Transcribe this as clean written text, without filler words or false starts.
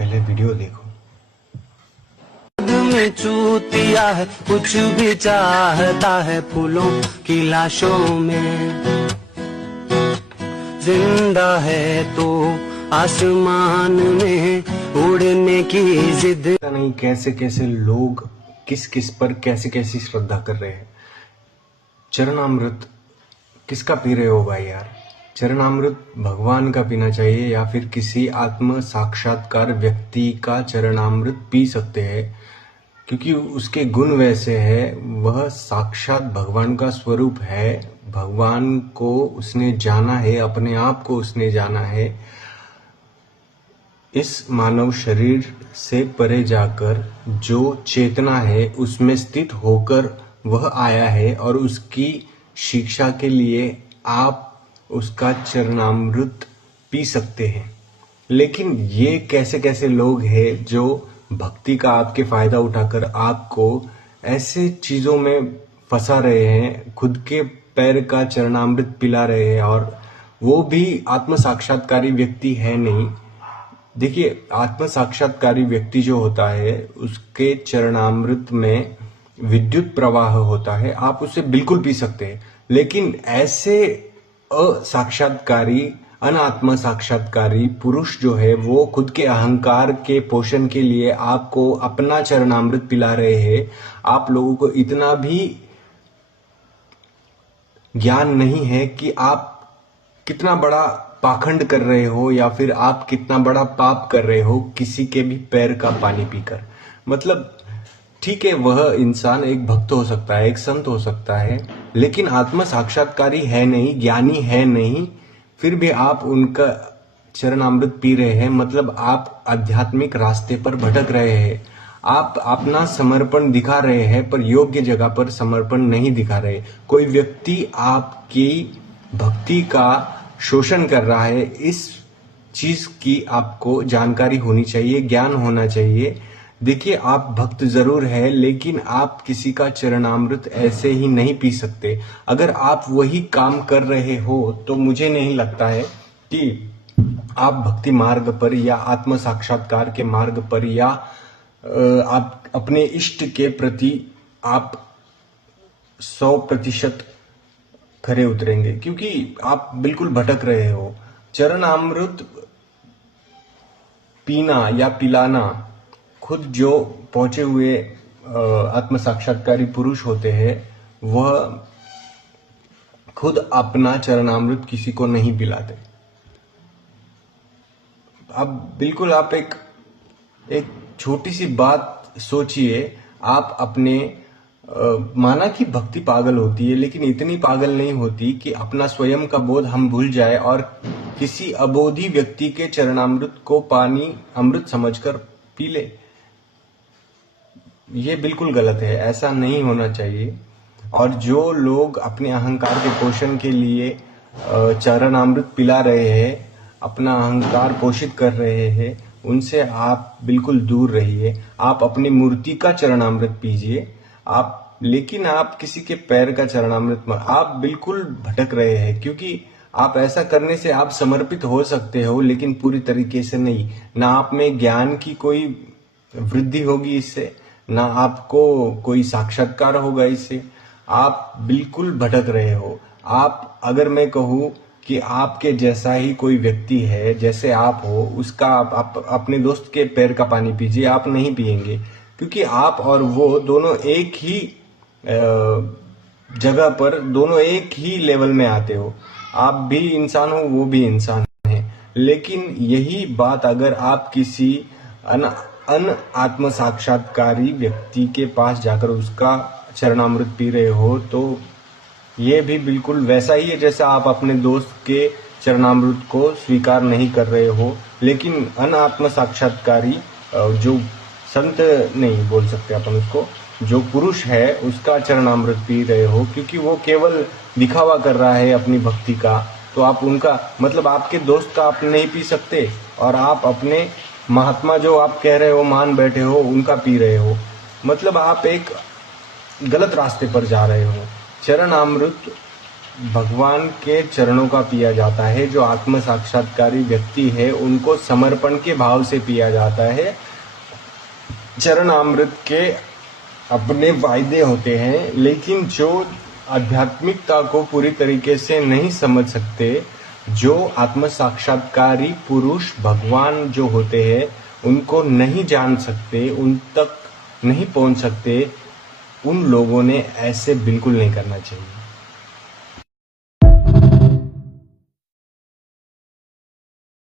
पहले वीडियो देखो। में चूतिया है, कुछ भी चाहता है फूलों की लाशों में। जिंदा है तो आसमान में उड़ने की जिद। नहीं, कैसे कैसे लोग किस किस पर कैसे कैसी श्रद्धा कर रहे हैं। चरणामृत किसका पी रहे हो भाई यार? चरणामृत भगवान का पीना चाहिए या फिर किसी आत्म साक्षात्कार व्यक्ति का चरणामृत पी सकते हैं, क्योंकि उसके गुण वैसे हैं। वह साक्षात भगवान का स्वरूप है। भगवान को उसने जाना है, अपने आप को उसने जाना है। इस मानव शरीर से परे जाकर जो चेतना है उसमें स्थित होकर वह आया है, और उसकी शिक्षा के लिए आप उसका चरणामृत पी सकते हैं। लेकिन ये कैसे कैसे लोग हैं जो भक्ति का आपके फायदा उठाकर आपको ऐसे चीजों में फंसा रहे हैं, खुद के पैर का चरणामृत पिला रहे हैं, और वो भी आत्म साक्षात्कारी व्यक्ति है नहीं। देखिए, आत्म साक्षात्कारी व्यक्ति जो होता है उसके चरणामृत में विद्युत प्रवाह होता है, आप उसे बिल्कुल पी सकते हैं। लेकिन ऐसे असाक्षात्कारी अनात्म साक्षात्कारी पुरुष जो है वो खुद के अहंकार के पोषण के लिए आपको अपना चरणामृत पिला रहे हैं। आप लोगों को इतना भी ज्ञान नहीं है कि आप कितना बड़ा पाखंड कर रहे हो या फिर आप कितना बड़ा पाप कर रहे हो किसी के भी पैर का पानी पीकर। मतलब ठीक है, वह इंसान एक भक्त हो सकता है, एक संत हो सकता है, लेकिन आत्म साक्षात्कारी है नहीं, ज्ञानी है नहीं, फिर भी आप उनका चरणामृत पी रहे हैं। मतलब आप आध्यात्मिक रास्ते पर भटक रहे हैं। आप अपना समर्पण दिखा रहे हैं पर योग्य जगह पर समर्पण नहीं दिखा रहे। कोई व्यक्ति आपकी भक्ति का शोषण कर रहा है, इस चीज की आपको जानकारी होनी चाहिए, ज्ञान होना चाहिए। देखिए, आप भक्त जरूर है, लेकिन आप किसी का चरणामृत ऐसे ही नहीं पी सकते। अगर आप वही काम कर रहे हो तो मुझे नहीं लगता है कि आप भक्ति मार्ग पर या आत्म साक्षात्कार के मार्ग पर या आप अपने इष्ट के प्रति आप 100% खरे उतरेंगे, क्योंकि आप बिल्कुल भटक रहे हो। चरणामृत पीना या पिलाना, खुद जो पहुंचे हुए आत्म साक्षात्कारी पुरुष होते हैं वह खुद अपना चरणामृत किसी को नहीं पिलाते। अब बिल्कुल आप एक छोटी सी बात सोचिए। आप अपने माना कि भक्ति पागल होती है, लेकिन इतनी पागल नहीं होती कि अपना स्वयं का बोध हम भूल जाए और किसी अबोधी व्यक्ति के चरणामृत को पानी अमृत समझकर पी ले। ये बिल्कुल गलत है, ऐसा नहीं होना चाहिए। और जो लोग अपने अहंकार के पोषण के लिए चरणामृत पिला रहे हैं, अपना अहंकार पोषित कर रहे हैं, उनसे आप बिल्कुल दूर रहिए। आप अपनी मूर्ति का चरणामृत पीजिए, लेकिन आप किसी के पैर का चरणामृत मत। आप बिल्कुल भटक रहे हैं, क्योंकि आप ऐसा करने से आप समर्पित हो सकते हो, लेकिन पूरी तरीके से नहीं। ना आप में ज्ञान की कोई वृद्धि होगी इससे, ना आपको कोई साक्षात्कार होगा इससे। आप बिल्कुल भटक रहे हो। आप, अगर मैं कहूं कि आपके जैसा ही कोई व्यक्ति है, जैसे आप हो, उसका आप अपने दोस्त के पैर का पानी पीजिए, आप नहीं पिएंगे, क्योंकि आप और वो दोनों एक ही जगह पर, दोनों एक ही लेवल में आते हो। आप भी इंसान हो, वो भी इंसान है। लेकिन यही बात अगर आप किसी अन आत्म साक्षात्कारी व्यक्ति के पास जाकर उसका चरणामृत पी रहे हो, तो ये भी बिल्कुल वैसा ही है जैसा आप अपने दोस्त के चरणामृत को स्वीकार नहीं कर रहे हो। लेकिन अनात्म साक्षात्कारी जो संत नहीं बोल सकते अपन उसको, जो पुरुष है उसका चरणामृत पी रहे हो, क्योंकि वो केवल दिखावा कर रहा है अपनी भक्ति का। तो आप उनका, मतलब आपके दोस्त का आप नहीं पी सकते, और आप अपने महात्मा जो आप कह रहे हो मान बैठे हो उनका पी रहे हो। मतलब आप एक गलत रास्ते पर जा रहे हो। चरणामृत भगवान के चरणों का पिया जाता है। जो आत्म साक्षात्कारी व्यक्ति है उनको समर्पण के भाव से पिया जाता है। चरण अमृत के अपने वायदे होते हैं, लेकिन जो आध्यात्मिकता को पूरी तरीके से नहीं समझ सकते, जो आत्म साक्षात्कारी पुरुष भगवान जो होते हैं उनको नहीं जान सकते, उन तक नहीं पहुंच सकते, उन लोगों ने ऐसे बिल्कुल नहीं करना चाहिए।